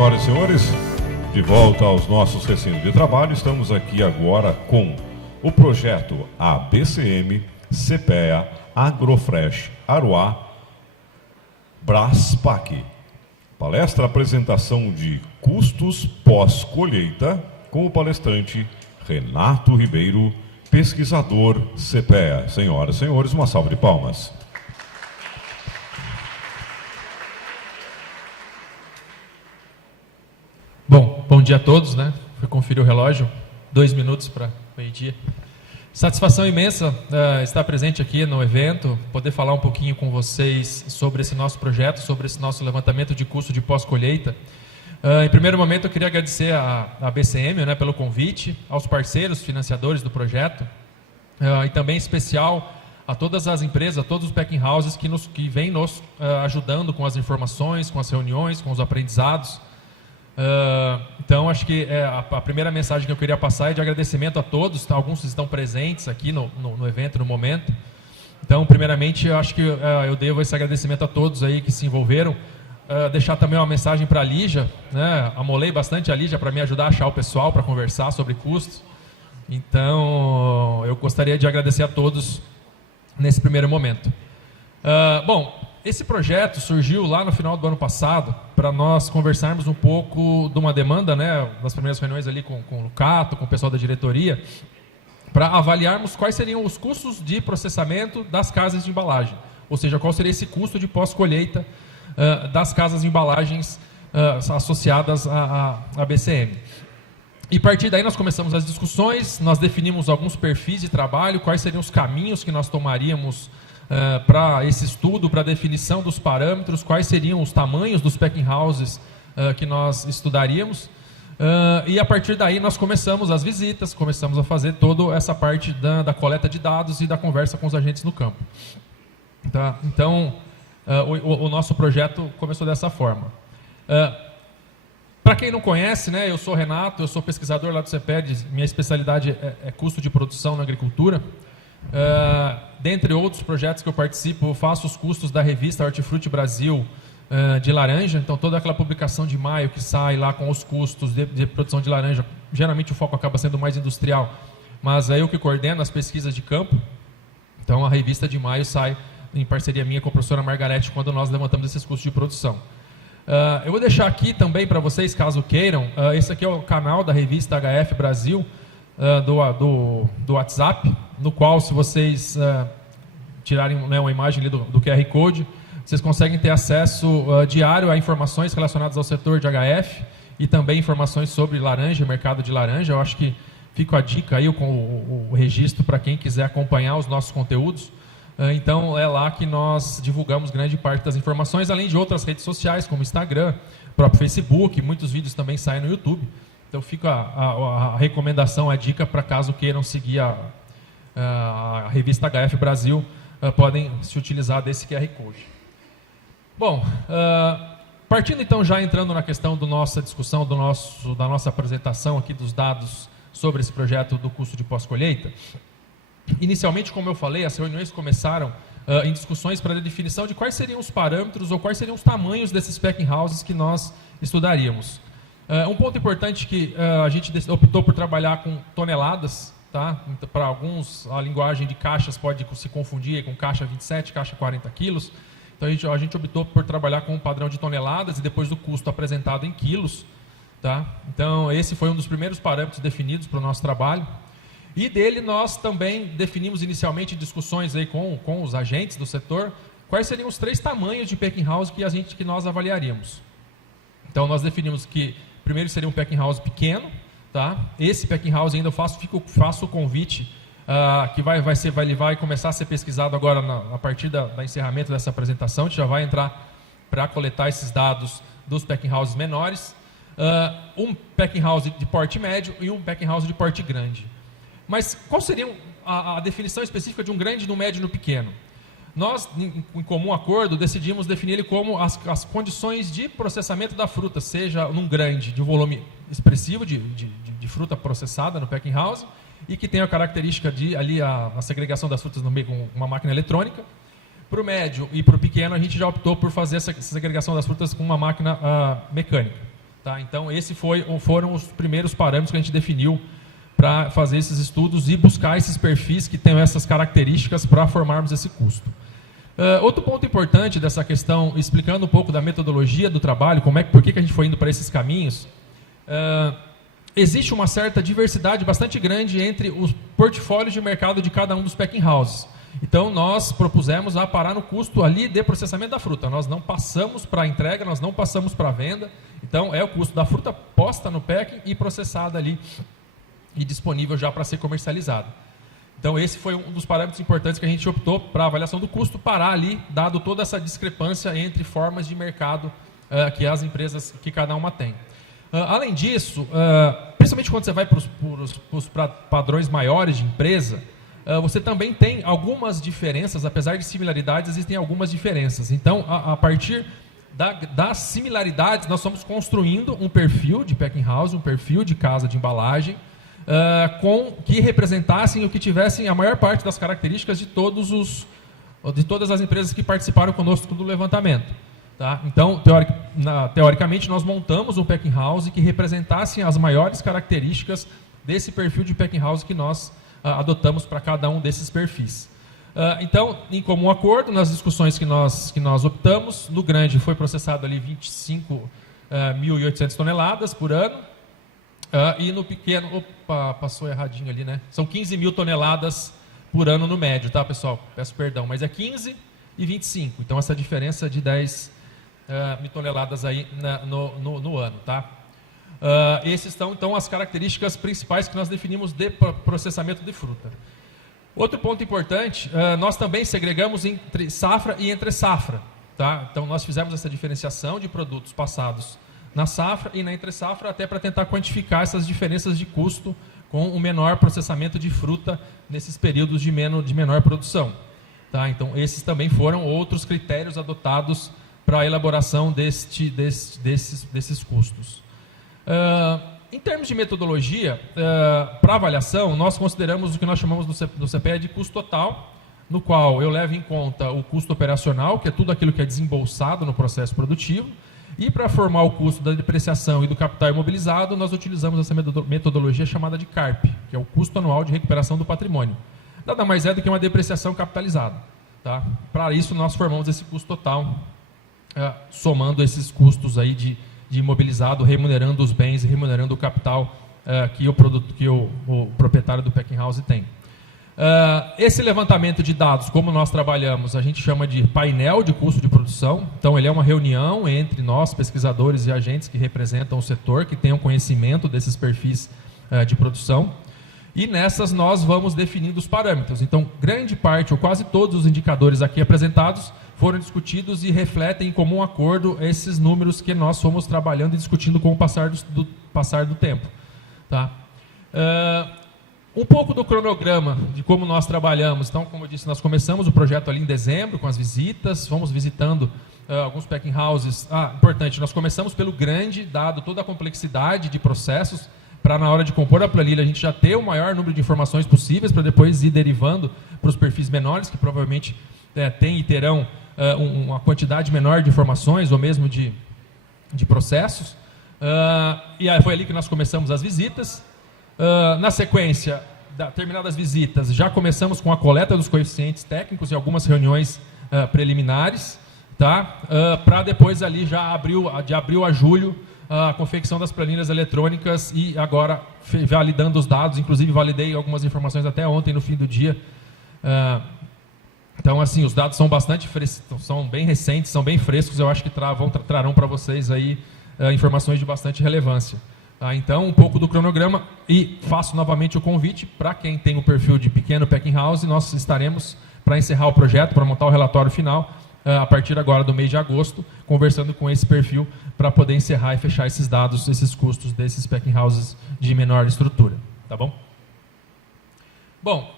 senhoras e senhores, de volta aos nossos recintos de trabalho. Estamos aqui agora com o projeto ABCM, CPEA, Agrofresh, Aruá, Braspac. Palestra, apresentação de custos pós-colheita, com o palestrante Renato Ribeiro, pesquisador CPEA. Senhoras e senhores, uma salva de palmas. Bom dia a todos, né? Fui conferir o relógio, 2 minutos para meio-dia. Satisfação imensa estar presente aqui no evento, poder falar um pouquinho com vocês sobre esse nosso projeto, sobre esse nosso levantamento de custo de pós-colheita. Em primeiro momento, eu queria agradecer à BCM, né, pelo convite, aos parceiros financiadores do projeto, e também em especial a todas as empresas, a todos os packing houses que vêm nos ajudando com as informações, com as reuniões, com os aprendizados. Então, acho que a primeira mensagem que eu queria passar é de agradecimento a todos. Alguns estão presentes aqui no evento, no momento. Então, primeiramente, eu acho que eu devo esse agradecimento a todos aí que se envolveram. Deixar também uma mensagem para a Lígia, né? Amolei bastante a Lígia para me ajudar a achar o pessoal para conversar sobre custos. Então, eu gostaria de agradecer a todos nesse primeiro momento. Bom, esse projeto surgiu lá no final do ano passado para nós conversarmos um pouco de uma demanda, né, nas primeiras reuniões ali com o Lucato, com o pessoal da diretoria, para avaliarmos quais seriam os custos de processamento das casas de embalagem, ou seja, qual seria esse custo de pós-colheita das casas de embalagens associadas à BCM. E a partir daí nós começamos as discussões, nós definimos alguns perfis de trabalho, quais seriam os caminhos que nós tomaríamos para esse estudo, para a definição dos parâmetros, quais seriam os tamanhos dos packing houses que nós estudaríamos. E a partir daí nós começamos as visitas, começamos a fazer toda essa parte da coleta de dados e da conversa com os agentes no campo. Tá? Então, o nosso projeto começou dessa forma. Para quem não conhece, né, eu sou Renato, eu sou pesquisador lá do CPED, minha especialidade é custo de produção na agricultura. Dentre outros projetos que eu participo, eu faço os custos da revista Hortifruti Brasil de laranja. Então, toda aquela publicação de maio que sai lá com os custos de produção de laranja, geralmente o foco acaba sendo mais industrial, mas é eu que coordeno as pesquisas de campo. Então, a revista de maio sai em parceria minha com a professora Margarete, quando nós levantamos esses custos de produção. Eu vou deixar aqui também para vocês, caso queiram, esse aqui é o canal da revista HF Brasil, do WhatsApp, no qual, se vocês tirarem, né, uma imagem ali do QR Code, vocês conseguem ter acesso diário a informações relacionadas ao setor de HF e também informações sobre laranja, mercado de laranja. Eu acho que fica a dica aí com o registro para quem quiser acompanhar os nossos conteúdos. Então, é lá que nós divulgamos grande parte das informações, além de outras redes sociais, como Instagram, próprio Facebook, muitos vídeos também saem no YouTube. Então, fica a recomendação, a dica para caso queiram seguir a revista HF Brasil, podem se utilizar desse QR Code. Bom, partindo então, já entrando na questão da nossa discussão, da nossa apresentação aqui dos dados sobre esse projeto do custo de pós-colheita. Inicialmente, como eu falei, as reuniões começaram em discussões para a definição de quais seriam os parâmetros ou quais seriam os tamanhos desses packing houses que nós estudaríamos. Um ponto importante que a gente optou por trabalhar com toneladas, tá? Para alguns a linguagem de caixas pode se confundir com caixa 27, caixa 40 quilos. Então a gente optou por trabalhar com um padrão de toneladas e depois do custo apresentado em quilos. Tá? Então esse foi um dos primeiros parâmetros definidos para o nosso trabalho. E dele nós também definimos inicialmente discussões aí com os agentes do setor, quais seriam os 3 tamanhos de packing house que nós avaliaríamos. Então nós definimos que primeiro seria um packing house pequeno, tá? Esse packing house ainda eu faço o convite que vai começar a ser pesquisado agora a partir do encerramento dessa apresentação. A gente já vai entrar para coletar esses dados dos packing houses menores, um packing house de porte médio e um packing house de porte grande. Mas qual seria a definição específica de um grande, no médio e no pequeno? Nós, em comum acordo, decidimos definir ele como as condições de processamento da fruta, seja num grande de volume expressivo de fruta processada no packing house e que tenha a característica de ali a segregação das frutas no meio com uma máquina eletrônica. Para o médio e para o pequeno, a gente já optou por fazer essa segregação das frutas com uma máquina mecânica. Tá? Então, esses foram os primeiros parâmetros que a gente definiu para fazer esses estudos e buscar esses perfis que tenham essas características para formarmos esse custo. Outro ponto importante dessa questão, explicando um pouco da metodologia do trabalho, por que a gente foi indo para esses caminhos, existe uma certa diversidade bastante grande entre os portfólios de mercado de cada um dos packing houses. Então, nós propusemos a parar no custo ali de processamento da fruta. Nós não passamos para a entrega, nós não passamos para a venda. Então, é o custo da fruta posta no packing e processada ali e disponível já para ser comercializada. Então, esse foi um dos parâmetros importantes que a gente optou para a avaliação do custo, parar ali, dado toda essa discrepância entre formas de mercado que as empresas, que cada uma tem. Além disso, principalmente quando você vai para os padrões maiores de empresa, você também tem algumas diferenças, apesar de similaridades, existem algumas diferenças. Então, a partir das similaridades, nós estamos construindo um perfil de packing house, um perfil de casa de embalagem, que representassem ou que tivessem a maior parte das características de todas as empresas que participaram conosco do levantamento. Tá? Então, teoricamente, nós montamos um packing house que representasse as maiores características desse perfil de packing house que nós adotamos para cada um desses perfis. Então, em comum acordo, nas discussões que nós optamos, no grande foi processado ali 25.800 toneladas por ano, e no pequeno, opa, passou erradinho ali, né? São 15 mil toneladas por ano no médio, tá, pessoal? Peço perdão, mas é 15 e 25, então essa diferença de 10 mil toneladas aí no ano, tá? Esses são, então, as características principais que nós definimos de processamento de fruta. Outro ponto importante, nós também segregamos entre safra e entre safra. Tá? Então, nós fizemos essa diferenciação de produtos passados na safra e na entre safra, até para tentar quantificar essas diferenças de custo com o menor processamento de fruta nesses períodos de menor produção. Tá? Então, esses também foram outros critérios adotados para a elaboração desses custos. Em termos de metodologia, para avaliação, nós consideramos o que nós chamamos no CPE de custo total, no qual eu levo em conta o custo operacional, que é tudo aquilo que é desembolsado no processo produtivo, e para formar o custo da depreciação e do capital imobilizado, nós utilizamos essa metodologia chamada de CARP, que é o custo anual de recuperação do patrimônio. Nada mais é do que uma depreciação capitalizada. Tá? Para isso, nós formamos esse custo total, somando esses custos aí de imobilizado, remunerando os bens e remunerando o capital que o proprietário do packing house tem. Esse levantamento de dados, como nós trabalhamos, a gente chama de painel de custo de produção. Então, ele é uma reunião entre nós, pesquisadores e agentes que representam o setor, que tenham conhecimento desses perfis de produção. E nessas nós vamos definindo os parâmetros. Então, grande parte, ou quase todos os indicadores aqui apresentados, foram discutidos e refletem em comum acordo esses números que nós fomos trabalhando e discutindo com o passar do tempo. Tá? Um pouco do cronograma de como nós trabalhamos. Então, como eu disse, nós começamos o projeto ali em dezembro, com as visitas, fomos visitando alguns packing houses. Importante, nós começamos pelo grande, dado toda a complexidade de processos, para na hora de compor a planilha a gente já ter o maior número de informações possíveis, para depois ir derivando para os perfis menores, que provavelmente têm e terão uma quantidade menor de informações, ou mesmo de processos. E aí foi ali que nós começamos as visitas. Na sequência, terminadas as visitas, já começamos com a coleta dos coeficientes técnicos e algumas reuniões preliminares, tá? Para depois ali de abril a julho, a confecção das planilhas eletrônicas e agora validando os dados, inclusive validei algumas informações até ontem no fim do dia. Então, assim, os dados são são bem recentes, são bem frescos, eu acho que trarão para vocês aí informações de bastante relevância. Então, um pouco do cronograma, e faço novamente o convite para quem tem o perfil de pequeno packing house, nós estaremos para encerrar o projeto, para montar o relatório final, a partir agora do mês de agosto, conversando com esse perfil para poder encerrar e fechar esses dados, esses custos desses packing houses de menor estrutura. Tá bom? Bom,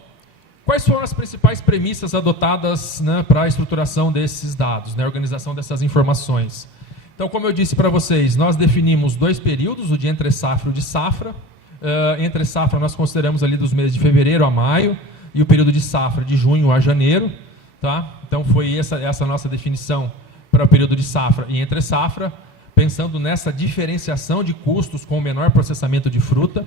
quais foram as principais premissas adotadas, né, para a estruturação desses dados, né, a organização dessas informações? Então, como eu disse para vocês, nós definimos 2 períodos, o de entre safra e o de safra. Entre safra nós consideramos ali dos meses de fevereiro a maio e o período de safra de junho a janeiro. Tá? Então, foi essa a nossa definição para o período de safra e entre safra. pensando nessa diferenciação de custos com o menor processamento de fruta.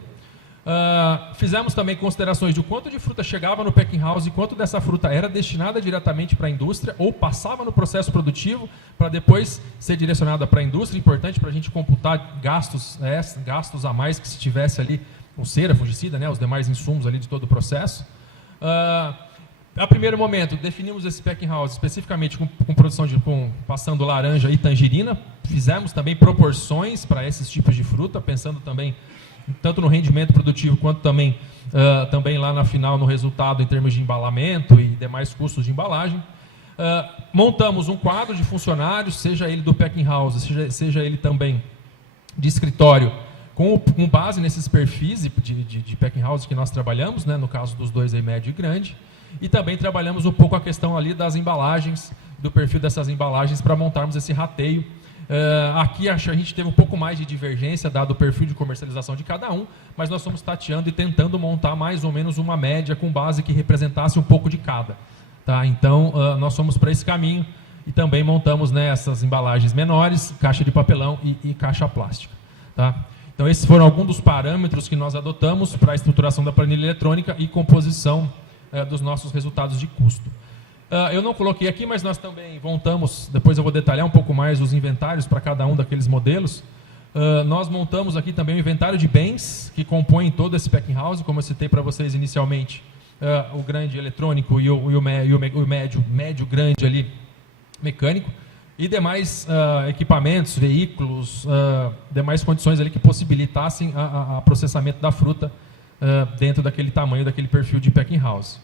Fizemos também considerações de o quanto de fruta chegava no packing house e quanto dessa fruta era destinada diretamente para a indústria ou passava no processo produtivo para depois ser direcionada para a indústria. Importante para a gente computar gastos a mais que se tivesse ali com cera, fungicida, né, os demais insumos ali de todo o processo. A primeiro momento, definimos esse packing house especificamente com produção passando laranja e tangerina. Fizemos também proporções para esses tipos de fruta, pensando também tanto no rendimento produtivo quanto também lá na final no resultado em termos de embalamento e demais custos de embalagem. Montamos um quadro de funcionários, seja ele do packing house, seja ele também de escritório, com base nesses perfis de packing house que nós trabalhamos, né, no caso dos dois aí, médio e grande. E também trabalhamos um pouco a questão ali das embalagens, do perfil dessas embalagens, para montarmos esse rateio. Aqui a gente teve um pouco mais de divergência, dado o perfil de comercialização de cada um, mas nós fomos tateando e tentando montar mais ou menos uma média com base que representasse um pouco de cada. Tá? Então, nós fomos para esse caminho e também montamos, né, essas embalagens menores, caixa de papelão e caixa plástica. Tá? Então, esses foram alguns dos parâmetros que nós adotamos para a estruturação da planilha eletrônica e composição dos nossos resultados de custo. Eu não coloquei aqui, mas nós também montamos, depois eu vou detalhar um pouco mais os inventários para cada um daqueles modelos. Nós montamos aqui também o inventário de bens que compõem todo esse packing house, como eu citei para vocês inicialmente, o grande eletrônico e o médio grande ali mecânico, e demais equipamentos, veículos, demais condições ali que possibilitassem a processamento da fruta dentro daquele tamanho, daquele perfil de packing house.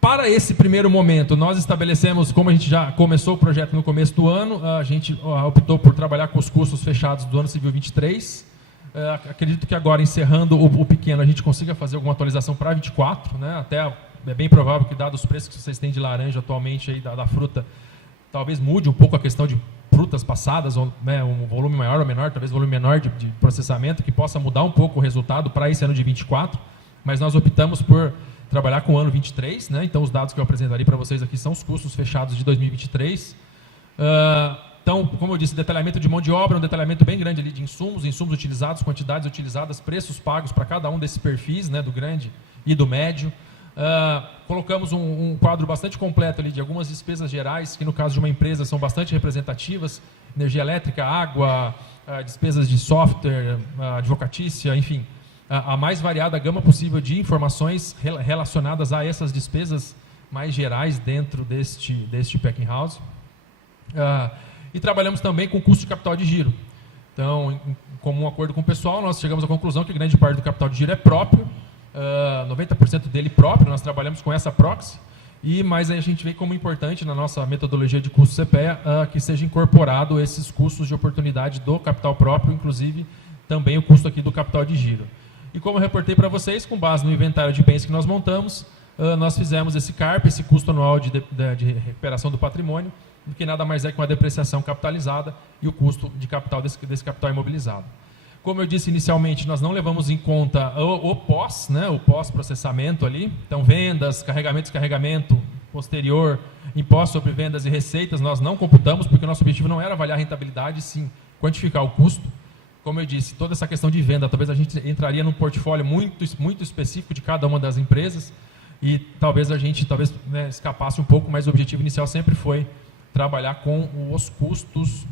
Para esse primeiro momento, nós estabelecemos, como a gente já começou o projeto no começo do ano, a gente optou por trabalhar com os custos fechados do ano civil 23. Acredito que agora, encerrando o pequeno, a gente consiga fazer alguma atualização para 24, né? Até é bem provável que, dados os preços que vocês têm de laranja atualmente, aí, da fruta, talvez mude um pouco a questão de frutas passadas, ou, né, um volume maior ou menor, talvez volume menor de processamento, que possa mudar um pouco o resultado para esse ano de 24, mas nós optamos por trabalhar com o ano 23, né? Então os dados que eu apresentarei para vocês aqui são os custos fechados de 2023. Então, como eu disse, detalhamento de mão de obra, um detalhamento bem grande ali de insumos utilizados, quantidades utilizadas, preços pagos para cada um desses perfis, né, do grande e do médio. Colocamos um quadro bastante completo ali de algumas despesas gerais, que no caso de uma empresa são bastante representativas: energia elétrica, água, despesas de software, advocatícia, enfim, a mais variada gama possível de informações relacionadas a essas despesas mais gerais dentro deste packing house. E trabalhamos também com custo de capital de giro. Então, em comum acordo com o pessoal, nós chegamos à conclusão que grande parte do capital de giro é próprio, 90% dele próprio, nós trabalhamos com essa proxy, mas aí a gente vê como importante na nossa metodologia de custo CPEA que seja incorporado esses custos de oportunidade do capital próprio, inclusive também o custo aqui do capital de giro. E como eu reportei para vocês, com base no inventário de bens que nós montamos, nós fizemos esse CARP, esse custo anual de recuperação do patrimônio, que nada mais é que uma depreciação capitalizada e o custo de capital desse capital imobilizado. Como eu disse inicialmente, nós não levamos em conta o pós, né, o pós-processamento ali. Então, vendas, descarregamento posterior, imposto sobre vendas e receitas, nós não computamos, porque o nosso objetivo não era avaliar a rentabilidade, sim quantificar o custo. Como eu disse, toda essa questão de venda, talvez a gente entraria num portfólio muito específico de cada uma das empresas e talvez a gente né, escapasse um pouco, mas o objetivo inicial sempre foi trabalhar com os custos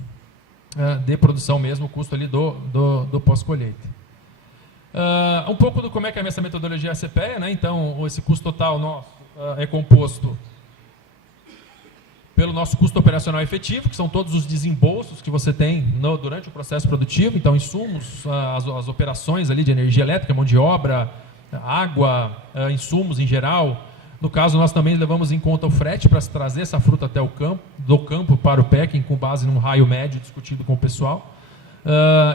de produção mesmo, o custo ali do pós-colheita. Um pouco do como é que é essa metodologia CPEA, né? Então, esse custo total nosso é composto pelo nosso custo operacional efetivo, que são todos os desembolsos que você tem durante o processo produtivo, então insumos, as operações ali de energia elétrica, mão de obra, água, insumos em geral. No caso, nós também levamos em conta o frete para trazer essa fruta até o campo, do campo para o packing, com base num raio médio discutido com o pessoal.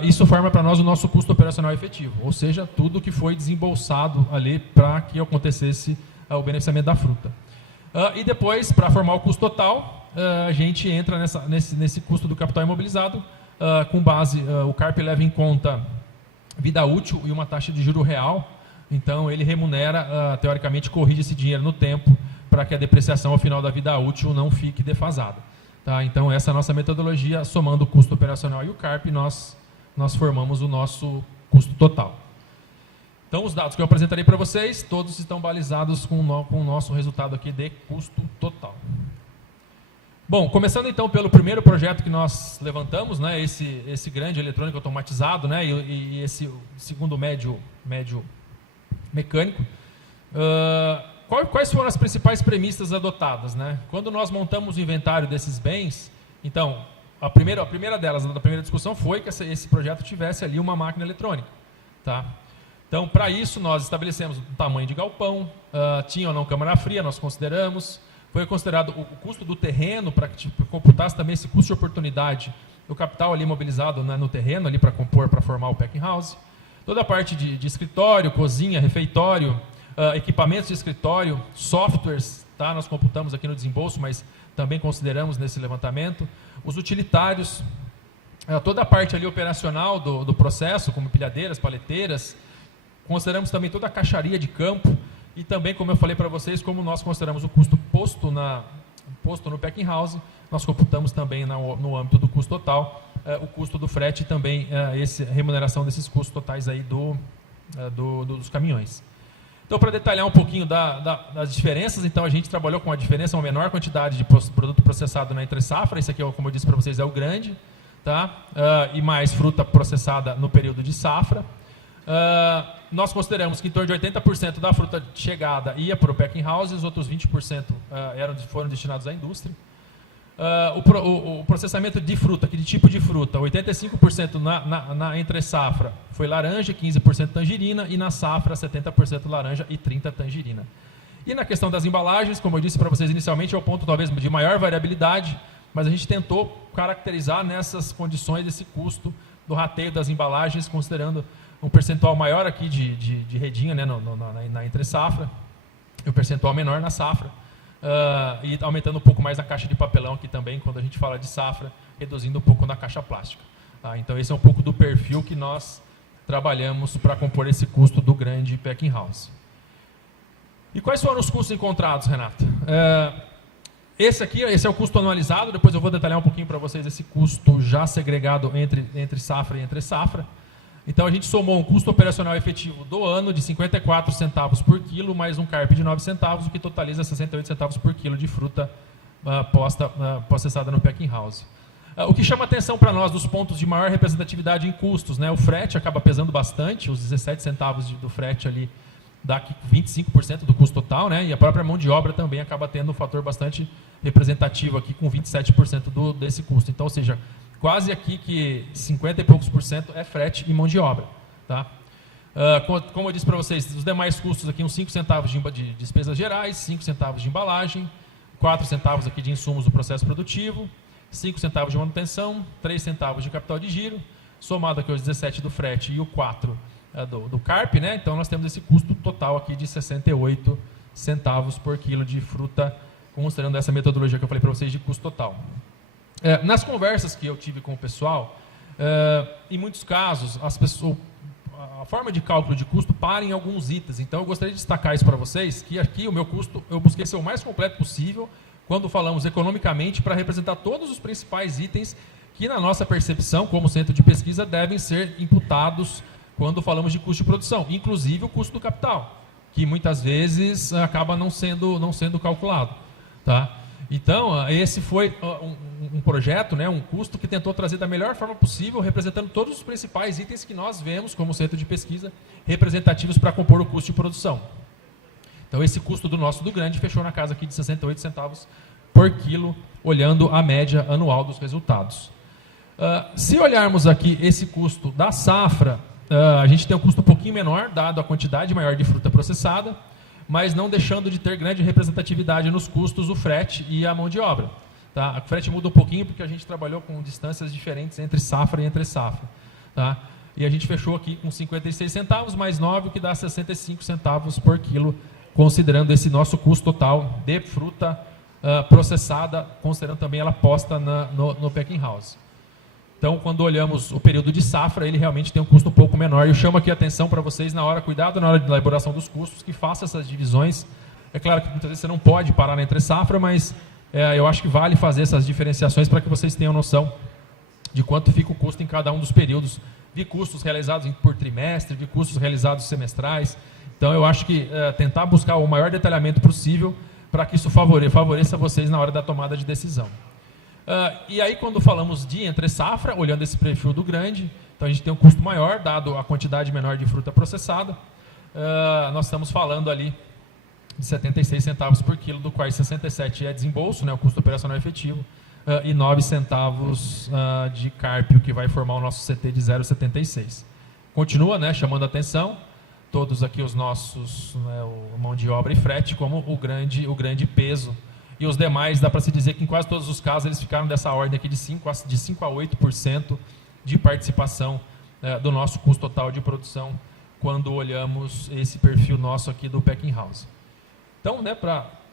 Isso forma para nós o nosso custo operacional efetivo, ou seja, tudo que foi desembolsado ali para que acontecesse o beneficiamento da fruta. E depois, para formar o custo total, a gente entra nesse custo do capital imobilizado, com base, o CARP leva em conta vida útil e uma taxa de juro real. Então, ele remunera, teoricamente, corrige esse dinheiro no tempo para que a depreciação ao final da vida útil não fique defasada. Tá? Então, essa é a nossa metodologia, somando o custo operacional e o CARP, nós formamos o nosso custo total. Então, os dados que eu apresentarei para vocês, todos estão balizados com o nosso resultado aqui de custo total. Bom, começando então pelo primeiro projeto que nós levantamos, né, esse grande eletrônico automatizado, né, e esse segundo médio mecânico. Quais foram as principais premissas adotadas, né? Quando nós montamos o inventário desses bens, então, a primeira delas, da primeira discussão, foi que esse projeto tivesse ali uma máquina eletrônica. Tá? Então, para isso, nós estabelecemos o tamanho de galpão, tinha ou não câmara fria, nós consideramos, foi considerado o custo do terreno, para que computasse também esse custo de oportunidade, o capital ali mobilizado, né, no terreno, ali para formar o packing house, toda a parte de escritório, cozinha, refeitório, equipamentos de escritório, softwares, tá? Nós computamos aqui no desembolso, mas também consideramos nesse levantamento, os utilitários, toda a parte ali operacional do processo, como pilhadeiras, paleteiras, consideramos também toda a caixaria de campo e também, como eu falei para vocês, como nós consideramos o custo posto no packing house, nós computamos também no âmbito do custo total, o custo do frete e também a remuneração desses custos totais aí dos caminhões. Então, para detalhar um pouquinho das diferenças, então a gente trabalhou com a diferença, uma menor quantidade de produto processado na entre-safra, esse aqui, como eu disse para vocês, é o grande, tá? E mais fruta processada no período de safra. Nós consideramos que em torno de 80% da fruta de chegada ia para o packing house, os outros 20% foram destinados à indústria. O processamento de fruta, que de tipo de fruta, 85% na entre-safra foi laranja, 15% tangerina, e na safra 70% laranja e 30% tangerina. E na questão das embalagens, como eu disse para vocês inicialmente, é o ponto talvez de maior variabilidade, mas a gente tentou caracterizar nessas condições esse custo do rateio das embalagens, considerando um percentual maior aqui de redinha, né, na entre-safra, e um percentual menor na safra. E aumentando um pouco mais a caixa de papelão aqui também, quando a gente fala de safra, reduzindo um pouco na caixa plástica. Tá? Então, esse é um pouco do perfil que nós trabalhamos para compor esse custo do grande packing house. E quais foram os custos encontrados, Renato? Esse é o custo anualizado, depois eu vou detalhar um pouquinho para vocês esse custo já segregado entre safra e entre safra. Então, a gente somou um custo operacional efetivo do ano de 54 centavos por quilo, mais um CARP de 9 centavos, o que totaliza 68 centavos por quilo de fruta processada no packing house. O que chama atenção para nós dos pontos de maior representatividade em custos, né? O frete acaba pesando bastante, os 17 centavos do frete ali dá 25% do custo total, né? E a própria mão de obra também acaba tendo um fator bastante representativo aqui, com 27% desse custo. Então, ou seja, quase aqui que 50 e poucos por cento é frete e mão de obra. Tá? Como eu disse para vocês, os demais custos aqui, uns 5 centavos de despesas gerais, 5 centavos de embalagem, 4 centavos aqui de insumos do processo produtivo, 5 centavos de manutenção, 3 centavos de capital de giro, somado aqui os 17 do frete e o 4 do CARP, né? Então nós temos esse custo total aqui de 68 centavos por quilo de fruta, considerando essa metodologia que eu falei para vocês de custo total. Nas conversas que eu tive com o pessoal, em muitos casos, a forma de cálculo de custo para em alguns itens. Então, eu gostaria de destacar isso para vocês, que aqui o meu custo, eu busquei ser o mais completo possível, quando falamos economicamente, para representar todos os principais itens que, na nossa percepção, como centro de pesquisa, devem ser imputados quando falamos de custo de produção, inclusive o custo do capital, que muitas vezes acaba não sendo calculado. Tá? Então, esse foi um projeto, né, um custo que tentou trazer da melhor forma possível, representando todos os principais itens que nós vemos como centro de pesquisa representativos para compor o custo de produção. Então, esse custo do grande fechou na casa aqui de 68 centavos por quilo, olhando a média anual dos resultados. Se olharmos aqui esse custo da safra, a gente tem um custo um pouquinho menor, dado a quantidade maior de fruta processada, mas não deixando de ter grande representatividade nos custos o frete e a mão de obra. Tá? O frete muda um pouquinho porque a gente trabalhou com distâncias diferentes entre safra e entre safra. Tá? E a gente fechou aqui com 56 centavos mais 9, o que dá 65 centavos por quilo, considerando esse nosso custo total de fruta processada, considerando também ela posta no packing house. Então, quando olhamos o período de safra, ele realmente tem um custo um pouco menor. Eu chamo aqui a atenção para vocês, cuidado na hora de elaboração dos custos, que faça essas divisões. É claro que muitas vezes você não pode parar na entre-safra, mas eu acho que vale fazer essas diferenciações para que vocês tenham noção de quanto fica o custo em cada um dos períodos. Vi custos realizados por trimestre, vi custos realizados semestrais. Então, eu acho que tentar buscar o maior detalhamento possível para que isso favoreça vocês na hora da tomada de decisão. E aí, quando falamos de entre safra, olhando esse perfil do grande, então a gente tem um custo maior, dado a quantidade menor de fruta processada. Nós estamos falando ali de 76 centavos por quilo, do qual 67 é desembolso, né, o custo operacional efetivo, e 9 centavos de cárpio, que vai formar o nosso CT de 0,76. Continua, né, chamando a atenção, todos aqui os nossos, né, mão de obra e frete, como o grande peso. E os demais, dá para se dizer que em quase todos os casos eles ficaram dessa ordem aqui de 5 a 8% de participação do nosso custo total de produção, quando olhamos esse perfil nosso aqui do packing house. Então, né,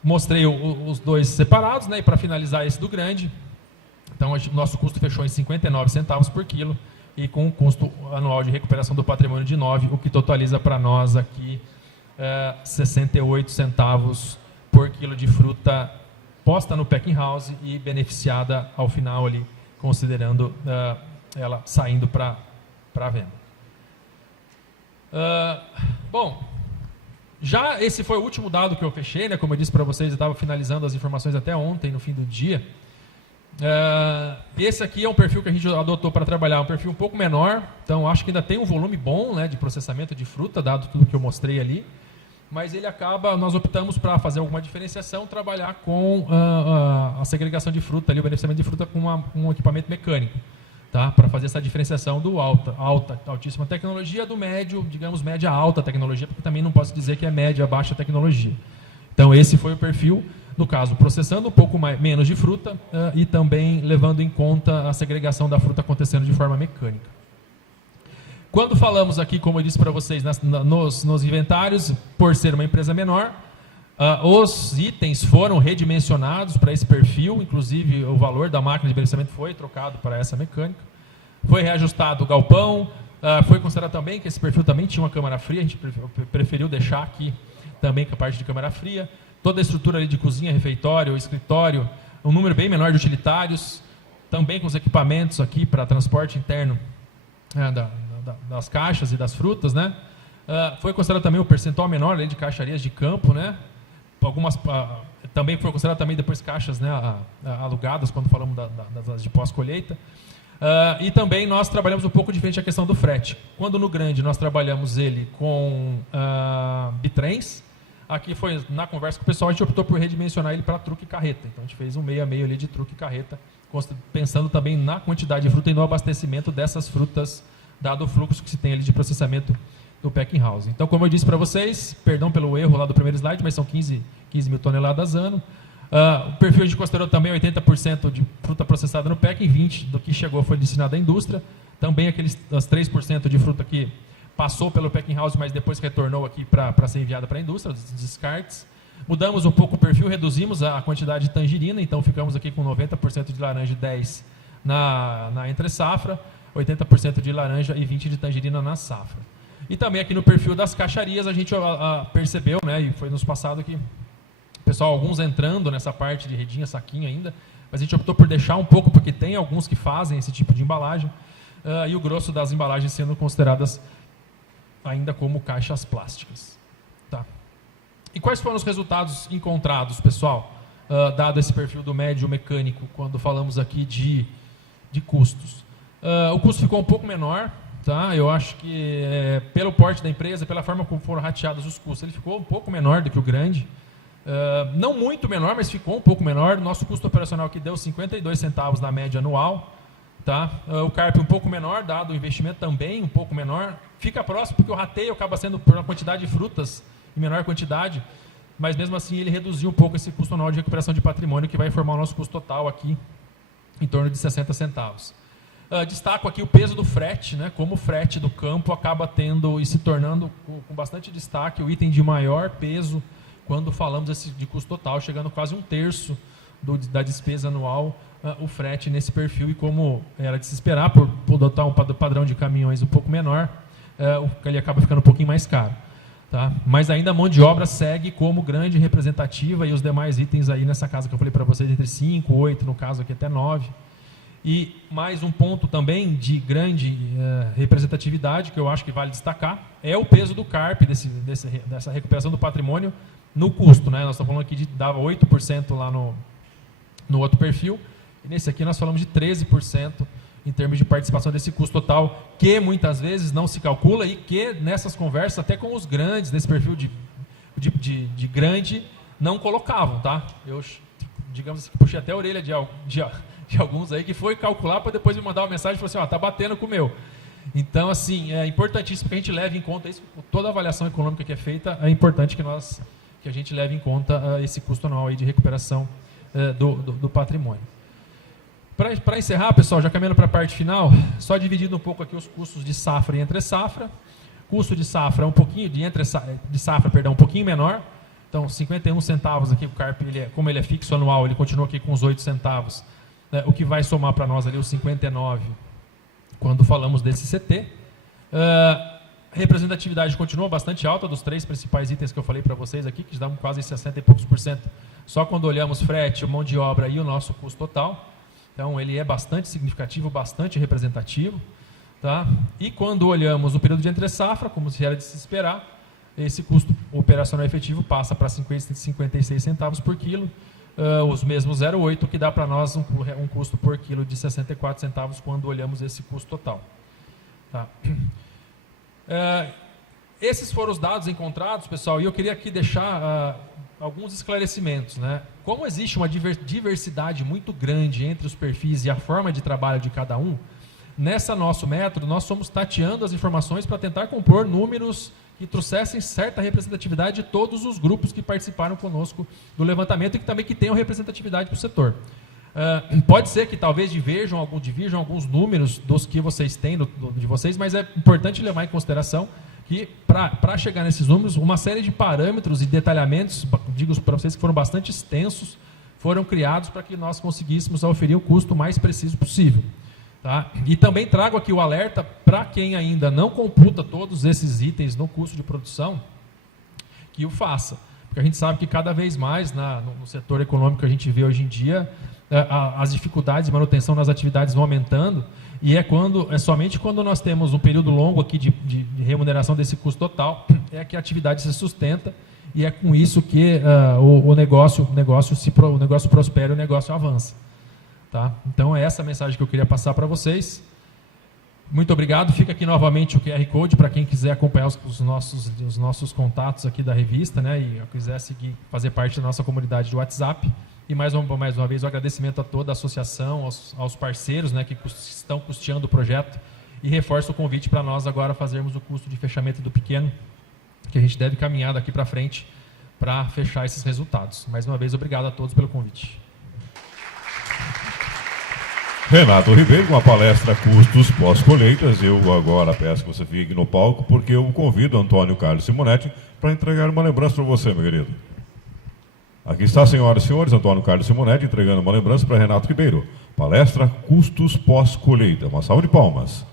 mostrei os dois separados, né, e para finalizar esse do grande, então o nosso custo fechou em 59 centavos por quilo, e com um custo anual de recuperação do patrimônio de 9, o que totaliza para nós aqui 68 centavos por quilo de fruta posta no packing house e beneficiada ao final ali, considerando ela saindo para a venda. Bom, já esse foi o último dado que eu fechei, né? Como eu disse para vocês, eu estava finalizando as informações até ontem, no fim do dia. Esse aqui é um perfil que a gente adotou para trabalhar, um perfil um pouco menor, então acho que ainda tem um volume bom, né, de processamento de fruta, dado tudo que eu mostrei ali, mas ele nós optamos para fazer alguma diferenciação, trabalhar com a segregação de fruta, ali, o beneficiamento de fruta com um equipamento mecânico, tá? Para fazer essa diferenciação do altíssima tecnologia, do médio, digamos, média alta tecnologia, porque também não posso dizer que é média baixa tecnologia. Então esse foi o perfil, no caso, processando um pouco menos de fruta e também levando em conta a segregação da fruta acontecendo de forma mecânica. Quando falamos aqui, como eu disse para vocês, nos inventários, por ser uma empresa menor, os itens foram redimensionados para esse perfil, inclusive o valor da máquina de beneficiamento foi trocado para essa mecânica. Foi reajustado o galpão, foi considerado também que esse perfil também tinha uma câmara fria, a gente preferiu deixar aqui também com a parte de câmara fria. Toda a estrutura ali de cozinha, refeitório, escritório, um número bem menor de utilitários, também com os equipamentos aqui para transporte interno das caixas e das frutas, né? Foi considerado também o percentual menor ali de caixarias de campo, né? Também foi considerado também depois caixas, né, alugadas, quando falamos das de pós-colheita. E também nós trabalhamos um pouco diferente a questão do frete. Quando no grande nós trabalhamos ele com bitrens, aqui foi na conversa com o pessoal, a gente optou por redimensionar ele para truque e carreta. Então a gente fez um meio a meio ali de truque e carreta, pensando também na quantidade de fruta e no abastecimento dessas frutas, dado o fluxo que se tem ali de processamento do packing house. Então, como eu disse para vocês, perdão pelo erro lá do primeiro slide, mas são 15 mil toneladas ano. O perfil a gente considerou também 80% de fruta processada no packing, 20% do que chegou foi destinado à indústria. Também aqueles 3% de fruta que passou pelo packing house, mas depois retornou aqui para ser enviada para a indústria, os descartes. Mudamos um pouco o perfil, reduzimos a quantidade de tangerina, então ficamos aqui com 90% de laranja e 10% na entre safra, 80% de laranja e 20% de tangerina na safra. E também aqui no perfil das caixarias a gente percebeu, né, e foi nos passado que pessoal, alguns entrando nessa parte de redinha, saquinho ainda, mas a gente optou por deixar um pouco, porque tem alguns que fazem esse tipo de embalagem, e o grosso das embalagens sendo consideradas ainda como caixas plásticas. Tá. E quais foram os resultados encontrados, pessoal, dado esse perfil do médio mecânico, quando falamos aqui de custos? O custo ficou um pouco menor, tá? Eu acho que pelo porte da empresa, pela forma como foram rateados os custos, ele ficou um pouco menor do que o grande. Não muito menor, mas ficou um pouco menor. Nosso custo operacional aqui deu 52 centavos na média anual. Tá? O CARP um pouco menor, dado o investimento também um pouco menor. Fica próximo, porque o rateio acaba sendo por uma quantidade de frutas em menor quantidade, mas mesmo assim ele reduziu um pouco esse custo anual de recuperação de patrimônio, que vai formar o nosso custo total aqui em torno de 60 centavos. Destaco aqui o peso do frete, né? Como o frete do campo acaba tendo e se tornando com bastante destaque o item de maior peso quando falamos de custo total, chegando quase 1/3 da despesa anual, o frete nesse perfil, e como era de se esperar, por adotar um padrão de caminhões um pouco menor, ele acaba ficando um pouquinho mais caro. Tá? Mas ainda a mão de obra segue como grande representativa e os demais itens aí nessa casa que eu falei para vocês, entre 5, 8, no caso aqui até 9. E mais um ponto também de grande representatividade, que eu acho que vale destacar, é o peso do CARP, dessa recuperação do patrimônio no custo. Né? Nós estamos falando aqui de dava 8% lá no outro perfil, e nesse aqui nós falamos de 13% em termos de participação desse custo total, que muitas vezes não se calcula e que nessas conversas, até com os grandes, desse perfil de grande, não colocavam. Tá? Eu, digamos assim, puxei até a orelha de alguns aí que foi calcular para depois me mandar uma mensagem e falar assim, está batendo com o meu. Então, assim, é importantíssimo que a gente leve em conta isso, toda a avaliação econômica que é feita, é importante que a gente leve em conta esse custo anual aí de recuperação do patrimônio. Para encerrar, pessoal, já caminhando para a parte final, só dividindo um pouco aqui os custos de safra e entre safra. Custo de safra é um pouquinho, um pouquinho menor. Então, 51 centavos aqui, o CARP, como ele é fixo anual, ele continua aqui com os 8 centavos. O que vai somar para nós ali os 59 quando falamos desse CT. A representatividade continua bastante alta dos 3 principais itens que eu falei para vocês aqui, que dão quase 60 e poucos por cento, só quando olhamos frete, mão de obra e o nosso custo total. Então, ele é bastante significativo, bastante representativo. Tá? E quando olhamos o período de entre-safra, como se era de se esperar, esse custo operacional efetivo passa para 56 centavos por quilo, os mesmos 0,8, que dá para nós um custo por quilo de 64 centavos quando olhamos esse custo total. Tá? Esses foram os dados encontrados, pessoal, e eu queria aqui deixar alguns esclarecimentos. Né? Como existe uma diversidade muito grande entre os perfis e a forma de trabalho de cada um, nessa nosso método, nós somos tateando as informações para tentar compor números que trouxessem certa representatividade de todos os grupos que participaram conosco do levantamento e que também tenham representatividade para o setor. Pode ser que talvez divirjam alguns números dos que vocês têm, de vocês, mas é importante levar em consideração que, para chegar nesses números, uma série de parâmetros e detalhamentos, digo para vocês que foram bastante extensos, foram criados para que nós conseguíssemos oferir o custo mais preciso possível. Tá? E também trago aqui o alerta para quem ainda não computa todos esses itens no custo de produção, que o faça. Porque a gente sabe que cada vez mais no setor econômico que a gente vê hoje em dia, as dificuldades de manutenção das atividades vão aumentando, e é somente quando nós temos um período longo aqui de remuneração desse custo total, é que a atividade se sustenta, e é com isso que o negócio prospera e o negócio avança. Tá? Então é essa a mensagem que eu queria passar para vocês. Muito obrigado. Fica aqui novamente o QR Code para quem quiser acompanhar os nossos contatos aqui da revista, né, e quiser fazer parte da nossa comunidade de WhatsApp. E mais uma vez o agradecimento a toda a associação, aos parceiros, né, que estão custeando o projeto, e reforço o convite para nós agora fazermos o custo de fechamento do pequeno, que a gente deve caminhar daqui para frente para fechar esses resultados. Mais uma vez, obrigado a todos pelo convite. Renato Ribeiro, com a palestra Custos Pós-Colheitas. Eu agora peço que você fique no palco, porque eu convido Antônio Carlos Simonetti para entregar uma lembrança para você, meu querido. Aqui está, senhoras e senhores, Antônio Carlos Simonetti entregando uma lembrança para Renato Ribeiro. Palestra Custos Pós-Colheita. Uma salva de palmas.